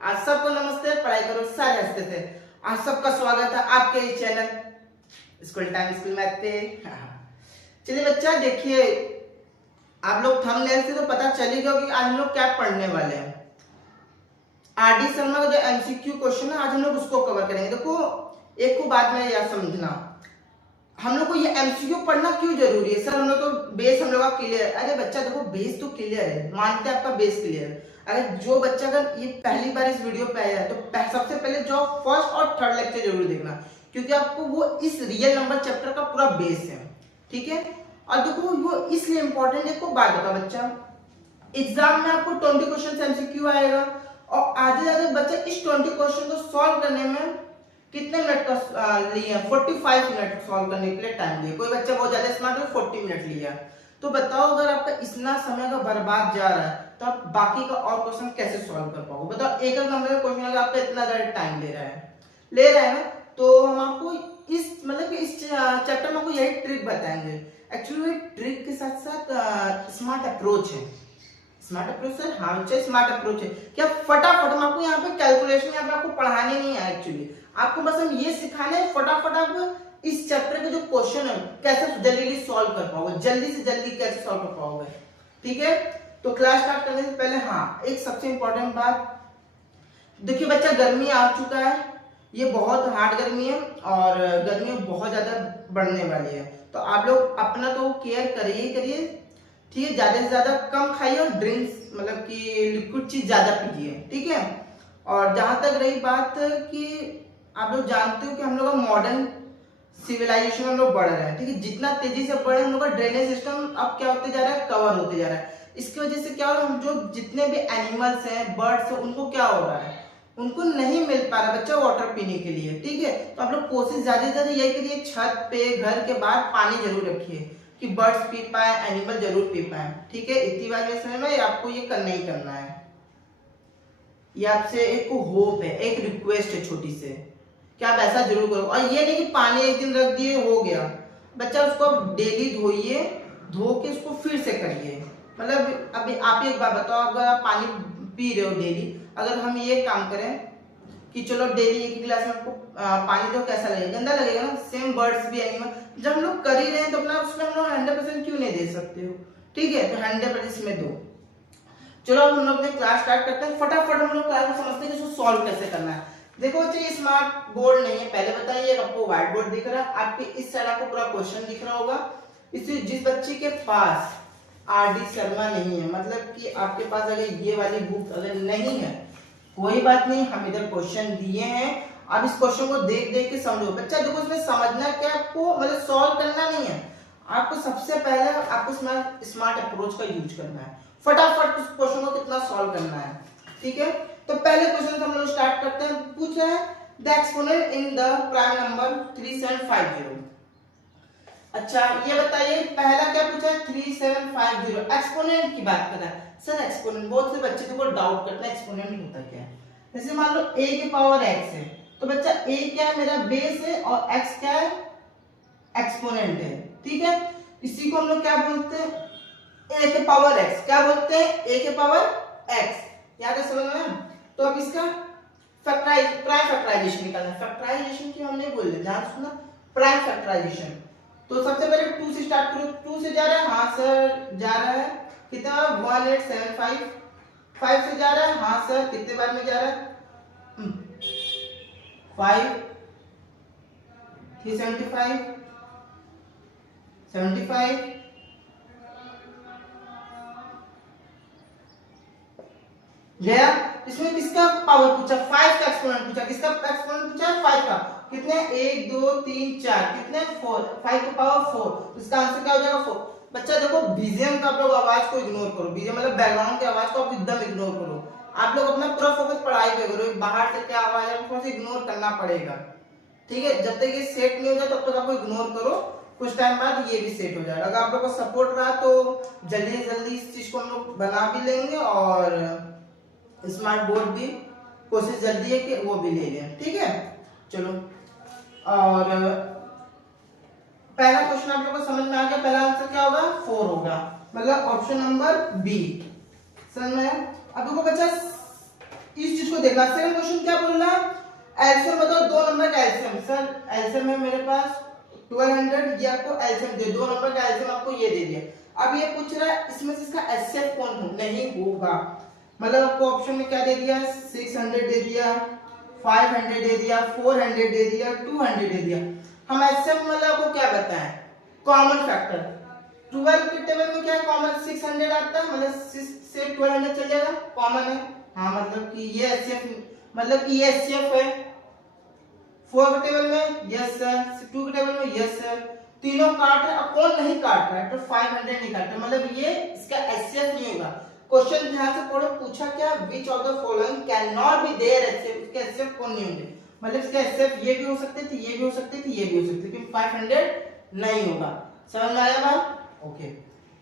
आज सबको नमस्ते, पढ़ाई करो सारे हंसते थे। आज सबका स्वागत है आपके इस channel school time school math पे। चलिए बच्चा देखिए, आप लोग थंबनेल से तो पता चल ही गया कि आज हम लोग क्या पढ़ने वाले हैं। आर डी शर्मा का जो एमसीक्यू क्वेश्चन है आज हम लोग उसको कवर करेंगे। देखो एक को बात में याद समझना, हम लोग को ये एमसीक्यू पढ़ना क्यों जरूरी है। सर हम लोग तो बेस हम लोग का क्लियर है। अरे बच्चा देखो बेस तो क्लियर है, मानते हैं आपका बेस क्लियर है। अगर जो बच्चा अगर ये पहली बार इस वीडियो पे आया है तो सबसे पहले जो फर्स्ट और थर्ड लेक्चर जरूर देखना, क्योंकि आपको वो इस रियल नंबर चैप्टर का पूरा बेस है। ठीक है, और देखो वो इसलिए इंपॉर्टेंट है। को बात बताओ बच्चा, एग्जाम में आपको 20 क्वेश्चन एमसीक्यू आएगा और आधे ज्यादा बच्चे इस 20 क्वेश्चन को सॉल्व करने में कितने मिनट का लिए? 45 मिनट सॉल्व करने के लिए टाइम लिए। कोई बच्चा बहुत ज्यादा स्मार्ट है 40 मिनट लिया। तो बताओ अगर आपका इतना समय का बर्बाद जा रहा है तो आप बाकी का और क्वेश्चन कैसे सॉल्व कर पाओगे? बताओ एक नंबर का क्वेश्चन अगर आपका इतना ज्यादा टाइम ले रहा है ना, तो हम आपको इस मतलब कि इस चैप्टर में आपको यही ट्रिक बताएंगे। एक्चुअली ट्रिक के साथ साथ स्मार्ट अप्रोच है। स्मार्ट अप्रोच सर, हाँ बच्चे स्मार्ट अप्रोच है। क्या फटाफट हम आपको यहाँ पे कैलकुलेशन यहाँ पे आपको पढ़ाने नहीं है। एक्चुअली आपको बस हम ये सिखाने हैं फटाफट आप इस चैप्टर के जो क्वेश्चन है कैसे जल्दी सॉल्व कर पाओगे, जल्दी से जल्दी कैसे सॉल्व कर पाओगे। ठीक है, तो क्लास स्टार्ट करने से पहले हाँ एक सबसे इंपॉर्टेंट बात, देखिए बच्चा गर्मी आ चुका है, ये बहुत हार्ड गर्मी है और गर्मी बहुत ज्यादा बढ़ने वाली है। तो आप लोग अपना तो केयर करिए करिए, ठीक है। ज्यादा से ज्यादा कम खाइए और ड्रिंक्स मतलब कि लिक्विड चीज ज्यादा पीजिए, ठीक है। और जहां तक रही बात कि आप लोग जानते हो कि हम लोग का मॉडर्न सिविलाइजेशन हम लोग बढ़ रहे हैं, ठीक है। जितना तेजी से बढ़े हम लोग का ड्रेनेज सिस्टम अब क्या होते जा रहा है, कवर होते जा रहा है। इसकी वजह से क्या हो रहा है, हम जो जितने भी एनिमल्स हैं बर्ड्स हैं उनको क्या हो रहा है, उनको नहीं मिल पा रहा बच्चा वाटर पीने के लिए, ठीक है। तो आप लोग कोशिश ज्यादा से ज्यादा यही करिए, छत पे घर के बाहर पानी जरूर रखिए कि बर्ड्स पी पाए, एनिमल जरूर पी पाए, ठीक है। इतनी बात ये समय में आपको ये करना ही करना है। ये आपसे एक होप है, एक रिक्वेस्ट है छोटी से कि आप ऐसा जरूर करो। और ये नहीं कि पानी एक दिन रख दिए हो गया, बच्चा उसको डेली धोइए, धो के उसको फिर से करिए। मतलब अभी आप एक बात बताओ, अगर आप पानी पी रहे हो डेली, अगर हम ये काम करें कि चलो डेली एक गिलास में आपको पानी दो, कैसा लगेगा? गंदा लगेगा ना। सेम बर्ड्स भी एनिमल, जब हम लोग कर ही रहे हैं तो अपना उसमें हम लोग 100% क्यों नहीं दे सकते हो, ठीक है। तो 100% में दो। चलो अब हम लोग अपने क्लास स्टार्ट करते हैं। फटाफट हम लोग क्लास को समझते हैं कि इसको सॉल्व कैसे करना है। देखो बच्चे ये स्मार्ट बोर्ड नहीं है, पहले बताइए आपको व्हाइट बोर्ड दिख रहा है, आपके इस साइड आपको पूरा क्वेश्चन दिख रहा होगा। इसी जिस बच्चे के पास आर डी शर्मा नहीं है, मतलब कि आपके पास अगर ये वाली बुक अगर नहीं है, कोई बात नहीं, हम इधर क्वेश्चन दिए हैं। अब इस क्वेश्चन को देख देख के समझो बच्चा। देखो इसमें समझना क्या, आपको मतलब सॉल्व करना नहीं है, आपको सबसे पहले आपको स्मार्ट अप्रोच का यूज करना है। फटाफट उस क्वेश्चन को कितना सॉल्व करना है, ठीक है। तो पहले क्वेश्चन हम लोग स्टार्ट करते हैं। पूछा है the exponent in the prime number 3750। अच्छा ये बताइए पहला क्या पूछा है, 3750 एक्सपोनेंट की बात कर रहा है। सर एक्सपोनेंट, बहुत से बच्चे को डाउट करते हैं एक्सपोनेंट होता क्या है। जैसे मान लो a की पावर x है, तो बच्चा a क्या है, मेरा बेस है, और x क्या है, एक्सपोनेंट है, ठीक है। इसी को हम लोग क्या बोलते हैं, a के पावर x, क्या बोलते हैं, a के पावर x। याद है समझ में? तो अब इसका प्राइम फैक्टराइजेशन निकालना है। फैक्टराइजेशन की हम नहीं बोल रहे, ध्यान सुनना, प्राइम फैक्टराइजेशन। तो सबसे पहले 2 से स्टार्ट करो। 2 से जा रहा है, हाँ सर जा रहा है, कितना 1875। 5 से जा रहा है, हाँ सर, कितने बार में जा रहा है, 5 375 75 गया। इसमें किसका पावर पूछा, 5 का एक्सपोनेंट पूछा। किसका एक्सपोनेंट पूछा, 5 का। कितने, 1 2 3 4, कितने 4, 5 का पावर 4। इसका आंसर क्या हो जाएगा 4। बच्चा देखो बीजीएम का आप लोग आवाज को इग्नोर करो, बीजीएम मतलब बैकग्राउंड की आवाज को आप एकदम इग्नोर करो। आप लोग अपना पूरा फोकस पढ़ाई पे करो, बाहर से क्या आवाज है थोड़ा सा इग्नोर करना पड़ेगा, ठीक है। जब तक ये सेट नहीं हो जाए तब तक आपको इग्नोर करो, कुछ टाइम बाद ये भी सेट हो जाएगा। अगर आप लोग को सपोर्ट रहा तो जल्दी से जल्दी इस चीज को हम लोग बना भी लेंगे और स्मार्ट बोर्ड भी कोशिश जल्दी है कि वो भी ले लें, ठीक है। चलो और पहला क्वेश्चन आप लोगों को समझ में आ गया, पहला आंसर क्या होगा, 4 होगा, मतलब ऑप्शन नंबर बी। समझ में? अब देखो बच्चा इस चीज को इसको देखना। सेकंड क्वेश्चन क्या बोल रहा है, एलसीएम बताओ दो नंबर का एलसीएम। सर एलसीएम है मेरे पास 1200, ये आपको एलसीएम दे, दो नंबर का एलसीएम आपको ये दे दिया। अब ये पूछ रहा है इसमें से इसका एचसीएफ कौन हो, नहीं होगा। मतलब आपको ऑप्शन में क्या दे दिया, 600 दे दिया, 500 दे दिया, 400 दे दिया, 200 दे दिया। हम एचसीएफ मतलब आपको क्या बताएं, कॉमन फैक्टर। 12 के टेबल में क्या है, कॉमन 600 आता है, मतलब 6 से 1200 चल जाएगा, कॉमन है। हाँ मतलब कि ये एचसीएफ, मतलब कि ये एचसीएफ है। 4 के टेबल में यस सर, 2 के टेबल में यस सर, तीनों काट रहे हैं। अब कौन नहीं काट रहा है, तो 500 नहीं काट रहा, मतलब ये इसका एचसीएफ नहीं होगा। क्वेश्चन ध्यान से पढ़ो, पूछा क्या, which of the following can not be there HCF, इसके एचसीएफ कौन नहीं होंगे। मतलब इसके एचसीएफ ये भी हो सकते थे, ये भी हो सकते थे, ये भी हो सकते थे, क्योंकि 500 नहीं होगा। समझ में आया बात? ओके,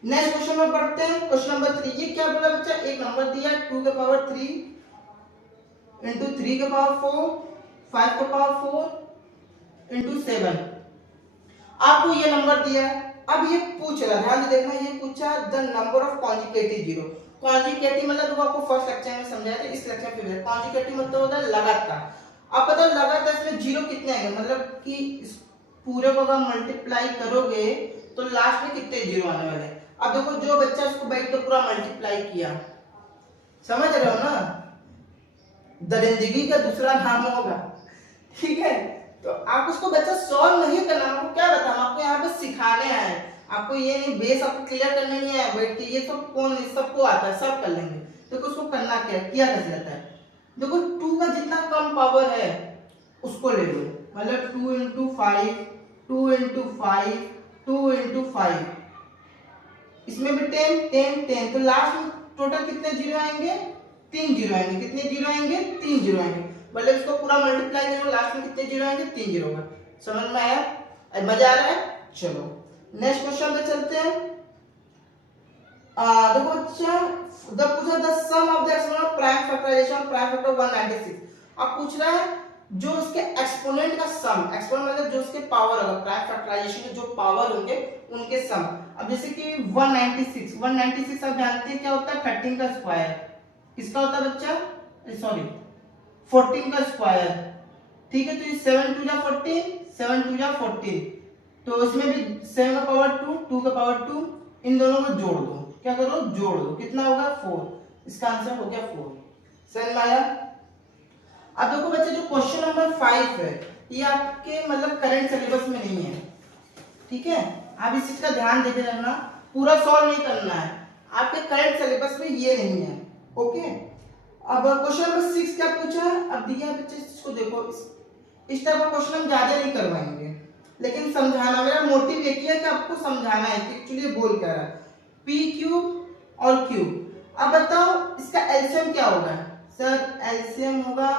नेक्स्ट क्वेश्चन में पढ़ते हैं। क्वेश्चन नंबर 3, ये क्या बोला बच्चा, एक नंबर दिया 2 के पावर 3 इंटू 3 के पावर 4, 5 के पावर 4 इंटू 7, आपको ये नंबर दिया है। अब ये पूछ रहा है, ध्यान से देखना, ये पूछा the number of conjugative zero. Conjugative मतलब जो आपको फर्स्ट लेक्चर में समझाया था, इस लेक्चर में कॉन्जुगेटिव मतलब होता है लगातार। अब पता लगातार इसमें जीरो कितने आएंगे, मतलब कि इस पूरे को अगर मल्टीप्लाई करोगे तो लास्ट में कितने जीरो आने वाले हैं। अब देखो जो बच्चा इसको बैठ के पूरा मल्टीप्लाई किया, समझ रहे हो ना, दरिंदगी का दूसरा नाम होगा, ठीक है। तो आप उसको बच्चा सॉल्व नहीं करना, आपको क्या बताना, आपको यहाँ पे सिखाने आए, आपको ये नहीं बेस आपको क्लियर करने नहीं आया बैठ के, ये सब कौन सबको आता है, सब कर लेंगे। तो उसको करना क्या किया कैसे जाता है, देखो 2 का जितना कम पावर है उसको ले लो, मतलब 2 इंटू 5, 2 इंटू 5, 2 इंटू 5, इसमें भी 10 10 10, तो लास्ट में टोटल कितने जीरो आएंगे, 3 जीरो आएंगे। कितने जीरो आएंगे, 3 जीरो आएंगे। मतलब इसको पूरा मल्टीप्लाई करो, लास्ट में कितने जीरो आएंगे, 3 जीरो होगा। समझ में आया, मजा आ रहा है। चलो नेक्स्ट क्वेश्चन पे चलते हैं। देखो बच्चा पूछा the sum of the exponent prime factorization prime factor 196। अब पूछ रहा है जो उसके एक्सपोनेंट का सम, एक्सपोनेंट मतलब जो उसके पावर होगा, प्राइम फैक्टराइजेशन के जो पावर होंगे उनके सम। अब जैसे कि 196 आप जानते हैं क्या होता है, 13 का स्क्वायर। किसका होता है बच्चा, सॉरी 14 का स्क्वायर, ठीक है। तो ये 7 2 जा 14, 7 2 जा 14, तो इसमें भी 7 का पावर 2, 2 का पावर 2, इन दोनों को जोड़ दो, क्या करो, जोड़ दो, कितना होगा 4। इसका आंसर हो गया 4। समझ में आया। अब देखो बच्चे जो क्वेश्चन नंबर 5 है, ये आपके मतलब करंट सिलेबस में नहीं है, ठीक है। आप इस चीज का ध्यान देते रहना, पूरा सॉल्व नहीं करना है, आपके करंट सिलेबस में ये नहीं है, ओके। अब क्वेश्चन नंबर 6 क्या पूछा है, अब दिया बच्चे इसको देखो, इस टाइप का क्वेश्चन हम ज्यादा नहीं करवाएंगे, लेकिन समझाना, मेरा मोटिव एक ही है कि आपको समझाना है कि एक्चुअली बोल क्या रहा है, p क्यूब और क्यूब। अब बताओ इसका एलसीएम क्या होगा, सर एलसीएम होगा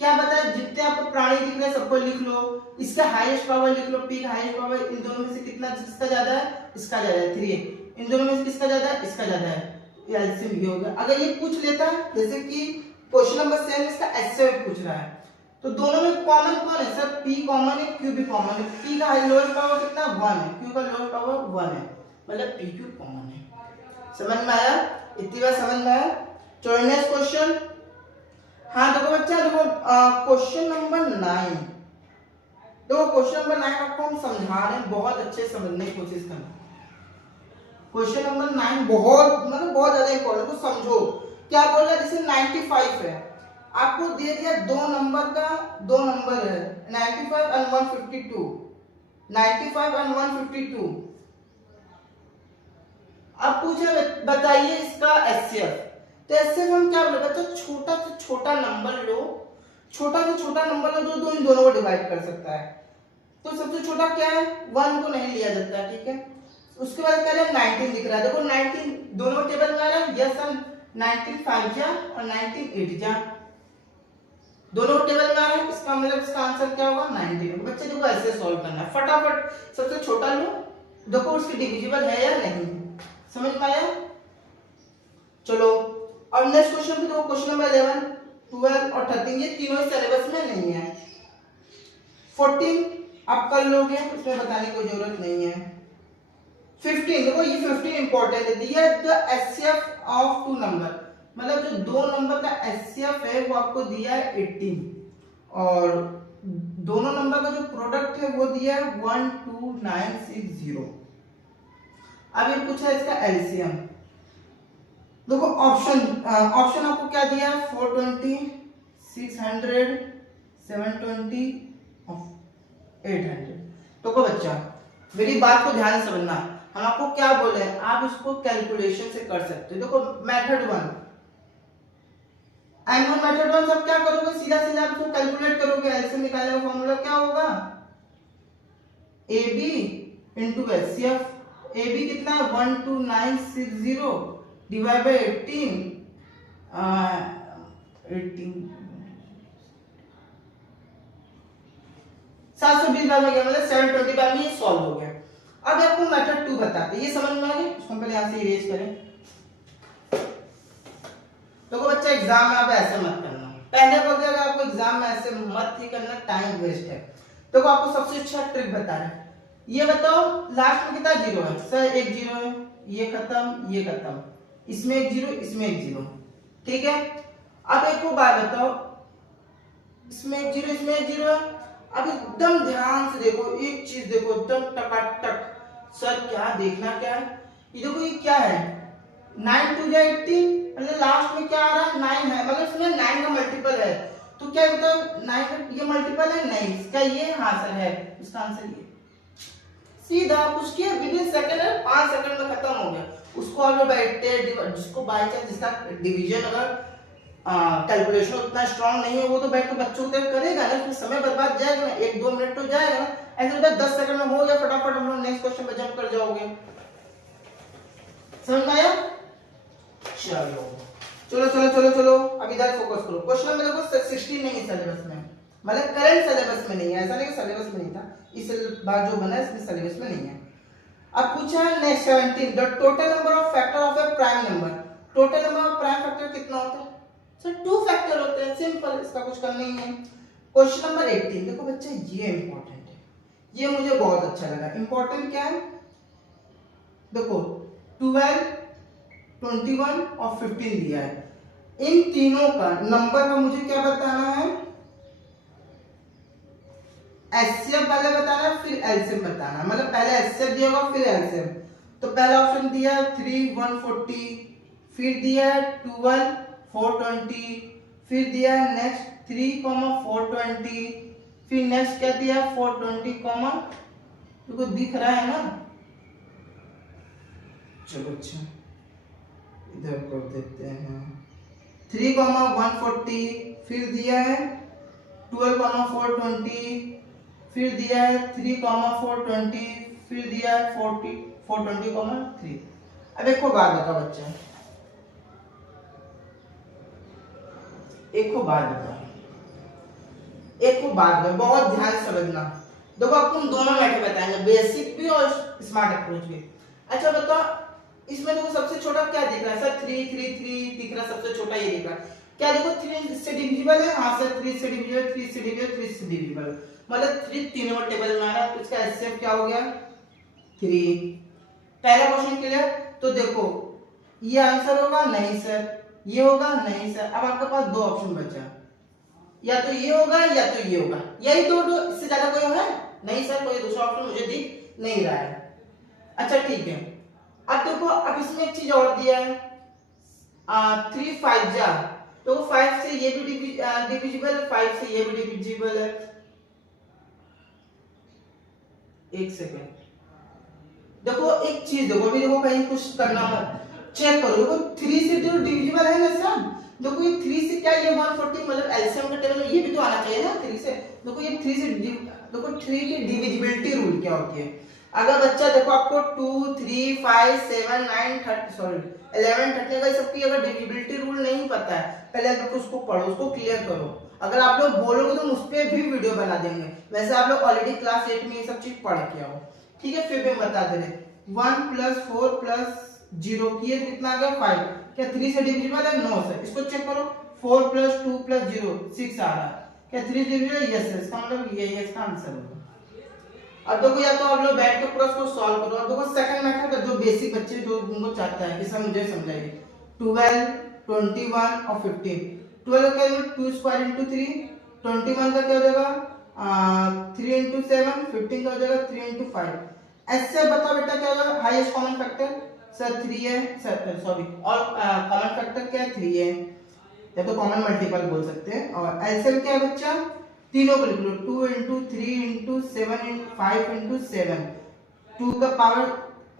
क्या बताया, जितने आपको प्राणी दिख रहे हैं सबको लिख लो, इसका हाईएस्ट पावर लिख लो, p का हाईएस्ट पावर, इन दोनों में से कितना, किसका ज्यादा है, इसका ज्यादा है, 3, इन दोनों में से किसका ज्यादा है, इसका ज्यादा है, एलसीएम ये होगा। अगर ये पूछ लेता है जैसे कि क्वेश्चन नंबर 7 इसका एचसीएफ पूछ रहा है, तो दोनों में कॉमन कौन है, सर p कॉमन है, q भी कॉमन है। p का लोएस्ट पावर कितना 1 है, q का लोएस्ट पावर 1 है, मतलब p q कॉमन है। समझ में आया, इतनी बात समझ में आया। चलो नेक्स्ट क्वेश्चन। हाँ देखो बच्चा, देखो क्वेश्चन नंबर 9, देखो क्वेश्चन नंबर 9 आपको हम समझा रहे हैं, बहुत अच्छे समझने की कोशिश करना। क्वेश्चन नंबर 9 बहुत मतलब बहुत ज्यादा इंपॉर्टेंट, तो समझो क्या बोल रहा है। जैसे 95 है, आपको दे दिया दो नंबर है 95 और 152, 95 और 152। अब पूछे बताइए इसका एचसीएफ, तो एचसीएफ हम क्या बोले बच्चा, छोटा से छोटा नंबर लो, छोटा से छोटा नंबर लो जो इन दोनों को डिवाइड कर सकता है। तो सबसे छोटा क्या है, 1 को नहीं लिया जाता है, ठीक है। उसके बाद क्या है, 19 दिख रहा है, देखो 19 दोनों टेबल में आ रहा है, यस सर 19 5 जा और 19 8 जा, दोनों टेबल में आ रहा है, इसका मतलब इसका आंसर क्या होगा 19। बच्चे देखो ऐसे सॉल्व करना है, फटाफट सबसे छोटा लो, देखो उसकी डिविजिबल है या नहीं, समझ में आया। चलो अब नेक्स्ट क्वेश्चन पे देखो, क्वेश्चन नंबर 11 12 और 13 ये तीनों सिलेबस में नहीं है। 14 आप कर लोगे, उसमें बताने की जरूरत नहीं है। 15 देखो ये 15 इंपॉर्टेंट है, दिया the HCF of two number, मतलब जो दो नंबर का एचसीएफ है वो आपको दिया है 18 और दोनों नंबर का जो प्रोडक्ट है वो दिया है 12960। अब ये पूछा है इसका एलसीएम। देखो ऑप्शन आपको क्या दिया है 420 600 720 800। तो को बच्चा मेरी बात को ध्यान से समझना, हम आपको क्या बोले हैं, आप इसको कैलकुलेशन से कर सकते हो। देखो method one M1 method one सब क्या करोगे, सीधा सीधा आप इसको कैलकुलेट करोगे। एलसीएम निकालने का फॉर्मूला क्या होगा, AB इंटू एचसीएफ। AB कितना है 12960 डिवाइड बाय 18 720 बार में गया, मतलब 720 बार में ये सॉल्व हो गया। अब आपको मेथड 2 बताते हैं, ये समझ में आ गया। इसको पहले यहां से इरेज करें। तो बच्चा एग्जाम में आप ऐसे मत करना, पहले बोल दिया अगर आपको एग्जाम में ऐसे मत ही करना, टाइम वेस्ट है। तो आपको सबसे अच्छा ट्रिक बता रहे हैं, ये बताओ लास्ट में कितना जीरो है। सर एक जीरो है, ये खत्म ये खत्म, इसमें एक जीरो इसमें एक जीरो, ठीक है। अब एक को बात बताओ, इसमें एक जीरो इसमें एक जीरो है। अब एकदम ध्यान से देखो, एक चीज देखो एकदम टकाटक। सर क्या देखना क्या है, ये देखो ये क्या है 9 2 जा 18, मतलब लास्ट में क्या आ रहा है 9 है, मतलब इसमें 9 का मल्टीपल है। तो क्या होता है 9 का ये मल्टीपल है नहीं, इसका ये आंसर है, इसका आंसर ये सीधा कुछ किया विद इन सेकंड है, 5 सेकंड में खत्म हो गया। उसको आप बैठते जिसको बाय चांस जिसका डिवीजन अगर कैलकुलेशन उतना स्ट्रांग नहीं है वो तो बैठ के बच्चों को करेगा ना, उसमें समय बर्बाद जाएगा ना, 1-2 मिनट तो जाएगा ना। ऐसे होता है 10 सेकंड में हो गया फटाफट, हम लोग नेक्स्ट क्वेश्चन पे जंप कर जाओगे। समझ में आया? चलो चलो चलो चलो चलो अब इधर फोकस करो। क्वेश्चन नंबर देखो 16 नहीं है सिलेबस में, मतलब करंट सिलेबस में नहीं है, ऐसा नहीं कि सिलेबस में नहीं था, इस बार जो बना है इसमें सिलेबस में नहीं है। अब पूछा है next 17 the total number of factor of A prime number. Total number of prime factor कितना होता है सर, 2 फैक्टर होते हैं, सिंपल, इसका कुछ करना ही है। क्वेश्चन नंबर 18 देखो बच्चा ये इंपॉर्टेंट है, ये मुझे बहुत अच्छा लगा। इंपॉर्टेंट क्या है देखो 12 21 और 15 दिया है, इन तीनों का नंबर का मुझे क्या बताना है, एचसीएफ पहले बताना है फिर एलसीएम बताना है, मतलब पहले एचसीएफ दिया होगा फिर एलसीएम। तो पहला ऑप्शन दिया है 3 140, फिर दिया है 12 420, फिर दिया है नेक्स्ट 3 420, फिर नेक्स्ट क्या दिया है 420 देखो दिख रहा है ना। चलो अच्छा इधर कर देते हैं 3 140, फिर दिया है 12 420, फिर दिया है 3 420, फिर दिया है 40 420 3। अब एक को बात बताओ बच्चा, एक को बात बताओ, एक को बात बताओ, बहुत ध्यान से समझना। देखो आपको हम दोनों मेथड बताएंगे, बेसिक भी और स्मार्ट अप्रोच भी। अच्छा बताओ इसमें देखो सबसे छोटा क्या दिख रहा है सर, 3 3 3 दिख रहा है, सबसे छोटा ये दिख रहा है। क्या देखो 3 से डिविजिबल है, हां सर 3 से डिविजिबल 3 से डिविजिबल 3 से डिविजिबल, मतलब 3 तीन नंबर टेबल में आ रहा है। तो इसका एचसीएफ क्या हो गया 3। पहला क्वेश्चन क्लियर। तो देखो ये आंसर होगा नहीं सर, ये होगा नहीं सर। अब आपके पास दो ऑप्शन बचा, या तो ये होगा या तो ये होगा, यही दो, इससे ज्यादा कोई है नहीं सर, कोई दूसरा ऑप्शन मुझे दिख नहीं रहा है। अच्छा ठीक है, अब देखो अब इसमें एक चीज और दिया है 3 5 जा, तो 5 से ये भी डिविजिबल है, 5 से ये भी डिविजिबल है। एक सेकेंड देखो एक चीज देखो, अभी देखो कहीं कुछ करना मत, चेक करो देखो 3 से तो डिविजिबल है ना सर। देखो ये 3 से क्या ये 140, मतलब एलसीएम का टेबल में ये भी तो आना चाहिए ना 3 से। देखो ये 3 से देखो 3 की डिविजिबिलिटी रूल क्या होती है। अगर बच्चा देखो आपको 2 3 5 7 9 30 सॉरी 11 30 का सबकी अगर डिविजिबिलिटी रूल नहीं पता है, पहले आप उसको पढ़ो, उसको क्लियर करो। अगर आप लोग बोलोगे तो उस पर भी वीडियो बना देंगे, वैसे आप लोग ऑलरेडी क्लास 8 में ये सब चीज पढ़ के आओ, ठीक है। फिर भी हम बता दे रहे 1 + 4 + 0 किए कितना आ गया 5, क्या 3 से डिविजिबल है, नो सर। इसको चेक करो 4 + 2 + 0 6 आ रहा है, क्या 3 से डिविजिबल है, यस, इसका मतलब ये इसका आंसर होगा। अब देखो या तो आप लोग बैठ के पूरा इसको सॉल्व करो। अब देखो सेकंड मेथड का जो बेसिक बच्चे जो उनको चाहता है, इसे मुझे समझाइए 12 21 और 15। 12 का क्या हो जाएगा 2 स्क्वायर इंटू 3, 21 का क्या हो जाएगा 3 इंटू 7, 15 का हो जाएगा 3 इंटू 5। ऐसे बताओ बेटा क्या होगा हाईएस्ट कॉमन फैक्टर सर 3 है सर, सॉरी और कॉमन फैक्टर क्या है 3 है, या तो कॉमन मल्टीपल बोल सकते हैं। और एलसीएम क्या है बच्चा, तीनों को लिख लो 2 इंटू 3 इंटू 7 इंटू 5 इंटू 7। 2 का पावर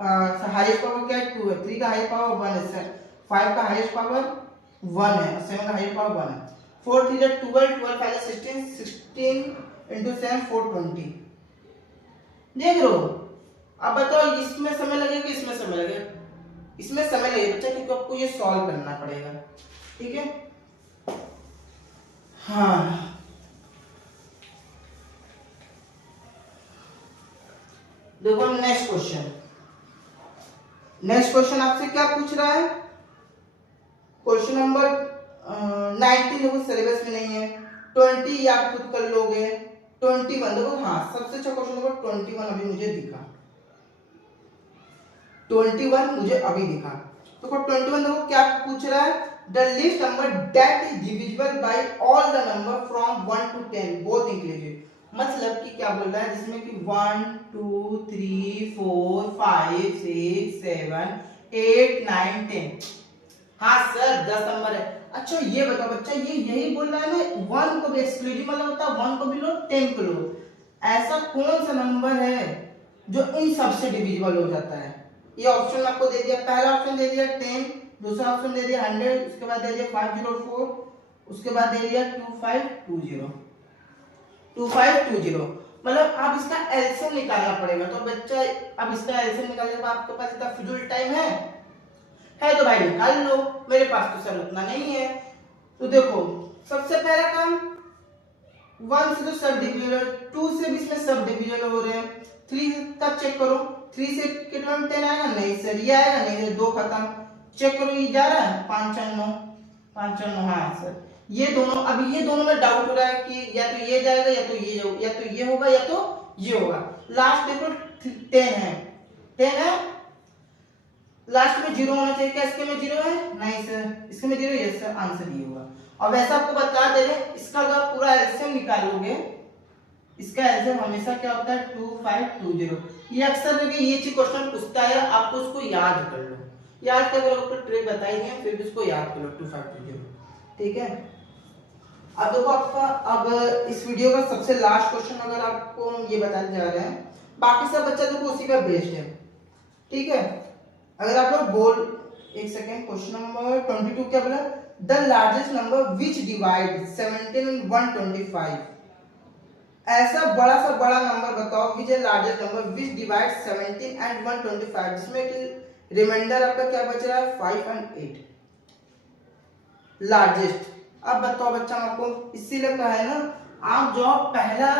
हाईएस्ट पावर क्या है 2 है, 3 का हाईएस्ट पावर 1 है, 5 का हाईएस्ट पावर 1 है और 7 का हाईएस्ट पावर 1 है। 4 3 12, 12 5 16, 16 इंटू 7 420। देख लो अब बताओ इसमें समय लगेगा कि इसमें समय लगेगा, इसमें समय लगेगा बच्चा क्योंकि आपको ये सॉल्व करना पड़ेगा, ठीक है। हाँ देखो नेक्स्ट क्वेश्चन, नेक्स्ट क्वेश्चन आपसे क्या पूछ रहा है, क्वेश्चन नंबर 19 देखो सिलेबस में नहीं है, 20 आप खुद कर लोगे, 21 देखो हाँ सबसे अच्छा क्वेश्चन देखो 21 अभी मुझे दिखा, 21 मुझे अभी दिखा। तो 21 देखो क्या पूछ रहा है, the list number that is divisible by all the number from 1 to 10 both inclusive. मतलब कि क्या बोल रहा है जिसमें कि 1 2 3 4 5 6 7 8 9 10। हाँ सर 10 नंबर है। अच्छा ये बताओ बच्चा ये यही बोल रहा है ना 1 को भी एक्सक्लूसिव मतलब होता है 1 को भी लो 10 को लो, ऐसा कौन सा नंबर है जो इन सबसे डिविजिबल हो जाता है। ये ऑप्शन आपको दे दिया, पहला ऑप्शन दे दिया 10, दूसरा ऑप्शन दे दिया 100, उसके बाद दे दिया 504, उसके बाद दे दिया 2520 2520। मतलब आप इसका एलसीएम निकालना पड़ेगा। तो बच्चा अब इसका एलसीएम निकालने के बाद आपके पास इतना फिजूल टाइम है तो भाई निकाल लो, मेरे पास तो सर उतना नहीं है। तो देखो सबसे पहला काम 1 से तो सब डिविजन, 2 से भी इसमें सब डिविजन हो रहे हैं, 3 का चेक करो 3 से कितना 10 आएगा, नहीं सर ये आएगा नहीं, 2 खत्म, चेक करो ये जा रहा है 5 4 9 5 4 9, हाँ सर ये दोनों, अभी ये दोनों में डाउट हो रहा है कि या तो ये जाएगा या तो ये होगा, या तो ये होगा या तो ये होगा। लास्ट देखो 10 है, 10 है लास्ट में 0 होना चाहिए, क्या इसके में 0 है, नहीं सर इसके में 0 है, सर आंसर ये होगा। और वैसा आपको बता दे रहे इसका अगर पूरा एलसीएम निकालोगे, इसका एलसीएम हमेशा क्या होता है 2520। ये अक्सर ये चीज क्वेश्चन पूछता है, आपको उसको याद कर लो, याद कर लो तो ट्रिक बताई है फिर भी उसको याद कर लो 2520, ठीक है। अब देखो आपका अब इस वीडियो का सबसे लास्ट क्वेश्चन अगर आपको हम ये बताने जा रहे हैं, बाकी सब बच्चा देखो उसी पे बेस्ड है, ठीक है। अगर आप लोग बोल एक सेकेंड, क्वेश्चन नंबर 22 क्या बोला, the largest number which divide 17 and 125। ऐसा बड़ा सा बड़ा नंबर बताओ which is largest number which divide 17 and 125 जिसमें कि रिमाइंडर आपका क्या बच रहा है 5 and 8 लार्जेस्ट। अब बताओ बच्चा आपको इसीलिए कहा है ना आप जो पहला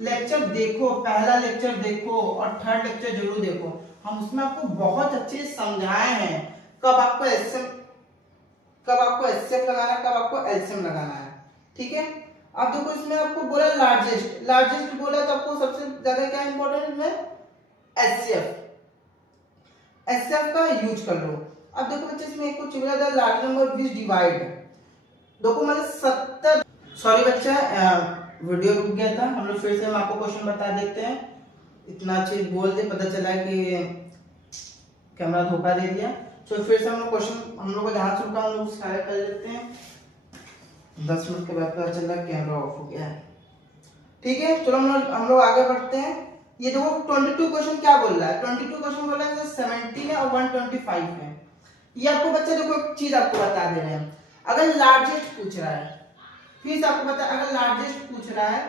लेक्चर देखो, पहला लेक्चर देखो और थर्ड लेक्चर जरूर देखो, हम उसमें आपको बहुत अच्छे से समझाए हैं कब आपको एलसीएम लगाना है, कब आपको एलसीएम लगाना है, ठीक है। अब देखो इसमें आपको बोला लार्जेस्ट बोला तो आपको सबसे ज्यादा क्या इंपॉर्टेंट है एचसीएफ का यूज कर लो। अब देखो बच्चे इसमें एक कुछ बोला था लार्ज नंबर विच डिवाइड, देखो मतलब 70, सॉरी बच्चा वीडियो रुक गया था, हम लोग फिर से हम आपको क्वेश्चन बता देते हैं, इतना चीज बोल दे पता चला कि कैमरा धोखा दे दिया। तो फिर से हम लोग क्वेश्चन हम लोग को जहां से रुका हम लोग सारे कर लेते हैं, 10 मिनट के बाद पता चला कैमरा ऑफ हो गया है, ठीक है। चलो हम लोग आगे बढ़ते हैं। ये देखो 22 क्वेश्चन क्या बोल रहा है, 22 क्वेश्चन बोल रहा है 17 है और 125 है। ये आपको बच्चा देखो एक चीज आपको बता दे रहे हैं, अगर लार्जेस्ट पूछ रहा है, फिर से आपको बता अगर लार्जेस्ट पूछ रहा है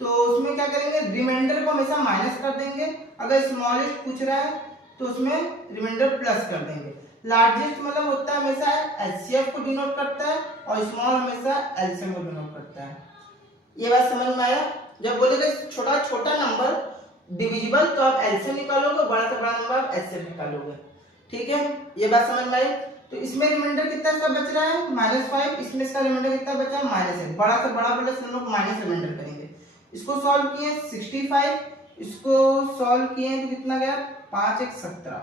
तो उसमें क्या करेंगे रिमाइंडर को हमेशा माइनस कर देंगे, अगर स्मॉलेस्ट पूछ रहा है तो उसमें रिमाइंडर प्लस कर देंगे। लार्जेस्ट मतलब होता है हमेशा एचसीएफ को डिनोट करता है और स्मॉल हमेशा एलसीएम को डिनोट करता है। ये बात समझ में आया, जब बोलेगा छोटा छोटा नंबर डिविजिबल तो आप एलसीएम निकालोगे, बड़ा से बड़ा नंबर आप एचसीएफ निकालोगे, ठीक है। ये बात समझ में आई। तो इसमें रिमाइंडर कितना इसका बच रहा है -5, इसमें इसका रिमाइंडर कितना बचा है -1, बड़ा से बड़ा बोले हम लोग माइनस रिमाइंडर करेंगे। इसको सॉल्व किए 65, इसको सॉल्व किए तो कितना गया 5 1 17।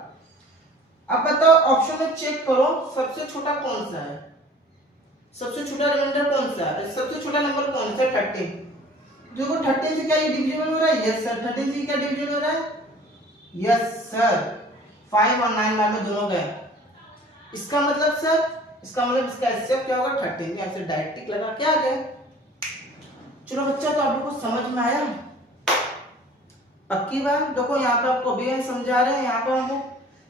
अब बताओ ऑप्शन में चेक करो सबसे छोटा कौन सा है, सबसे छोटा रिमाइंडर कौन सा है? सबसे छोटा नंबर कौन सा? 13। देखो 13 से क्या ये डिविजिबल हो रहा है? Yes sir. 13 से क्या डिविजिबल हो रहा है? Yes sir. 5 और 9 बार में दोनों गए। इसका मतलब सर, इसका मतलब इसका एचसीएफ क्या होगा? 13। यहाँ से डायरेक्ट टिक लगा के आ गए। चलो बच्चा, तो आप लोग को समझ में आया? पक्की बात। देखो यहाँ पे आपको अभी समझा रहे हैं, यहाँ पे हमको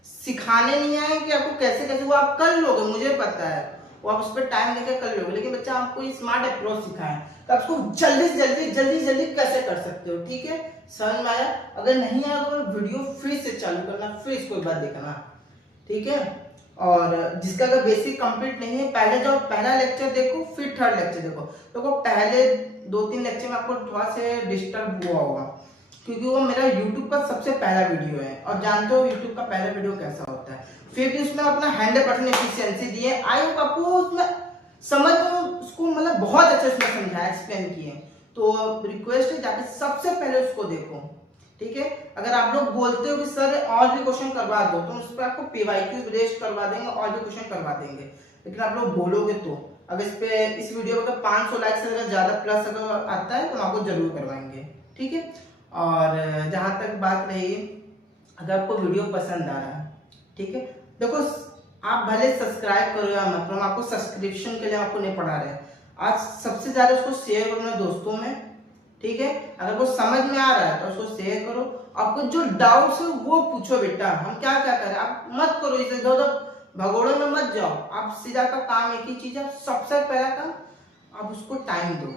सिखाने नहीं आए कि आपको कैसे कैसे, वो आप कर लोगे, मुझे पता है, वो आप उस पर टाइम लेकर कर लोगे, लेकिन बच्चा आपको स्मार्ट अप्रोच सिखाए तो आपको जल्दी से जल्दी कैसे कर सकते हो। ठीक है, समझ में आया? अगर नहीं आया तो वीडियो फिर से चालू करना, फिर इसको एक बार देखना। ठीक है, और जिसका अगर बेसिक कंप्लीट नहीं है, पहले जो पहला लेक्चर देखो, फिर थर्ड लेक्चर देखो। तो पहले 2-3 लेक्चर में आपको थोड़ा से डिस्टर्ब हुआ होगा, क्योंकि वो मेरा YouTube का सबसे पहला वीडियो है, और जानते हो YouTube का पहला वीडियो कैसा होता है। फिर भी उसमें अपना 100% एफिशिएंसी दी है। आई होप आपको उसमें समझ में, उसको मतलब बहुत अच्छे से समझाया, एक्सप्लेन किए। तो रिक्वेस्ट है, जाके सबसे पहले उसको देखो। ठीक है, अगर आप लोग बोलते हो कि सर और भी क्वेश्चन करवा दो, तो उस पर आपको पीवाईक्यू रेस्ट करवा देंगे, और भी क्वेश्चन करवा देंगे। लेकिन आप लोग बोलोगे तो अगर इस वीडियो पर 500 लाइक से अगर ज्यादा प्लस अगर आता है तो हम आपको जरूर करवाएंगे। ठीक है, और जहां तक बात रही, अगर आपको वीडियो पसंद आ रहा है, ठीक है, देखो आप भले सब्सक्राइब करो या मत, हम आपको सब्सक्रिप्शन के लिए आपको नहीं पढ़ा रहे। आज सबसे ज्यादा उसको शेयर करो अपने दोस्तों में। ठीक है, अगर वो समझ में आ रहा है तो उसको शेयर करो। आपको जो डाउट्स है वो पूछो बेटा, हम क्या क्या करें, आप मत करो इसे, भगोड़े में मत जाओ। आप सीधा का काम एक ही चीज है, सबसे पहला काम आप उसको टाइम दो,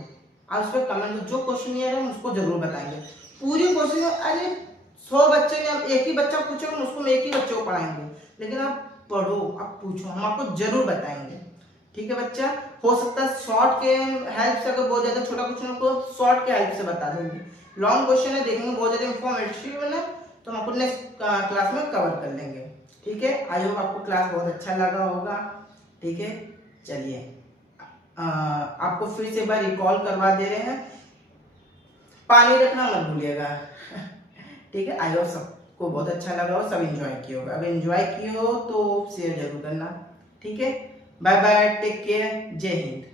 आप उस पर कमेंट दो, जो क्वेश्चन नहीं आ रहा है उसको जरूर बताएंगे। पूरी कोशिश, अरे 100 बच्चे में हम एक ही बच्चा पूछो, उसको हम एक ही बच्चे को पढ़ाएंगे, लेकिन आप पढ़ो, आप पूछो, हम आपको जरूर बताएंगे। ठीक है बच्चा, हो सकता है शॉर्ट के हेल्प से, अगर बहुत ज्यादा छोटा क्वेश्चन को शॉर्ट के हेल्प से बता देंगे। लॉन्ग क्वेश्चन है, देखेंगे बहुत ज्यादा इंफॉर्मेटिव है तो हम आपको नेक्स्ट क्लास में कवर कर लेंगे। ठीक है, आई होप आपको क्लास बहुत अच्छा लगा होगा। ठीक है, चलिए आपको फिर से एक बार रिकॉल करवा दे रहे हैं, पानी रखना मत भूलिएगा। ठीक है, आई होप सबको बहुत अच्छा लगा हो, सब एंजॉय किए होगा। अगर एंजॉय किए हो तो शेयर जरूर करना। ठीक है, बाय बाय, टेक केयर, जय हिंद।